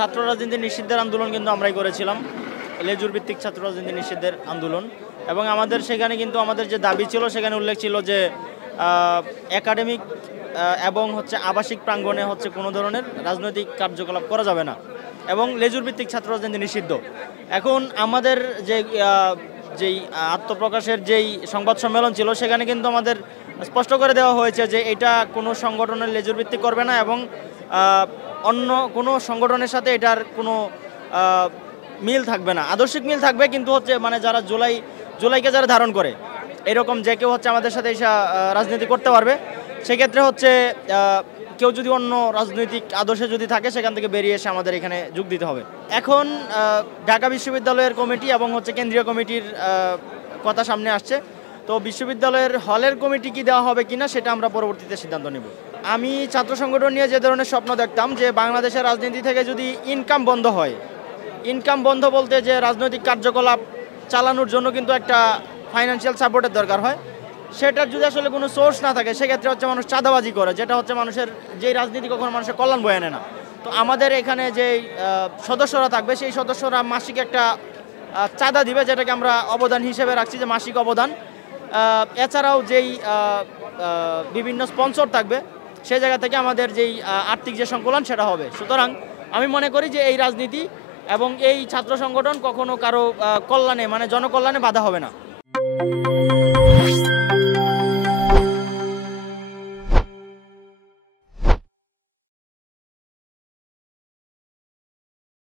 ছাত্র রাজনীতি নিষিদ্ধের আন্দোলন কিন্তু আমরাই করেছিলাম, লেজুর ভিত্তিক ছাত্র রাজনীতি নিষিদ্ধের আন্দোলন। এবং আমাদের সেখানে কিন্তু আমাদের যে দাবি ছিল সেখানে উল্লেখ ছিল যে একাডেমিক এবং আবাসিক প্রাঙ্গণে কোনো ধরনের রাজনৈতিক কার্যকলাপ করা যাবে না এবং লেজুর ভিত্তিক ছাত্র রাজনীতি নিষিদ্ধ। এখন আমাদের যেই আত্মপ্রকাশের যেই সংবাদ সম্মেলন ছিল সেখানে কিন্তু আমাদের স্পষ্ট করে দেওয়া হয়েছে যে এটা কোনো সংগঠনের লেজুর ভিত্তিক করবে না এবং অন্য কোনো সংগঠনের সাথে এটার কোনো মিল থাকবে না। আদর্শিক মিল থাকবে কিন্তু মানে যারা জুলাইকে যারা ধারণ করে এরকম যে কেউ আমাদের সাথে এসে রাজনীতি করতে পারবে। সেক্ষেত্রে কেউ যদি অন্য রাজনৈতিক আদর্শে যদি থাকে সেখান থেকে বেরিয়ে এসে আমাদের এখানে যোগ দিতে হবে। এখন ঢাকা বিশ্ববিদ্যালয়ের কমিটি এবং কেন্দ্রীয় কমিটির কথা সামনে আসছে, তো বিশ্ববিদ্যালয়ের হলের কমিটি কি দেওয়া হবে কিনা সেটা আমরা পরবর্তীতে সিদ্ধান্ত নেব। আমি ছাত্র সংগঠন নিয়ে যে ধরনের স্বপ্ন দেখতাম যে বাংলাদেশের রাজনীতি থেকে যদি ইনকাম বন্ধ হয়, ইনকাম বন্ধ বলতে যে রাজনৈতিক কার্যকলাপ চালানোর জন্য কিন্তু একটা ফাইন্যান্সিয়াল সাপোর্টের দরকার হয়, সেটার যদি আসলে কোনো সোর্স না থাকে সেক্ষেত্রে মানুষ চাঁদাবাজি করে, যেটা মানুষের যেই রাজনীতি কখনো মানুষের কল্যাণ বয়ে আনে না। তো আমাদের এখানে যে সদস্যরা থাকবে সেই সদস্যরা মাসিক একটা চাঁদা দিবে, যেটাকে আমরা অবদান হিসেবে রাখছি যে মাসিক অবদান। এছাড়াও যেই বিভিন্ন স্পন্সর থাকবে সেই জায়গা থেকে আমাদের যেই আর্থিক যে সংকলন সেটা হবে। সুতরাং আমি মনে করি যে এই রাজনীতি এবং এই ছাত্র সংগঠন কখনো কারো কল্যাণে মানে জনকল্যাণে বাধা হবে না।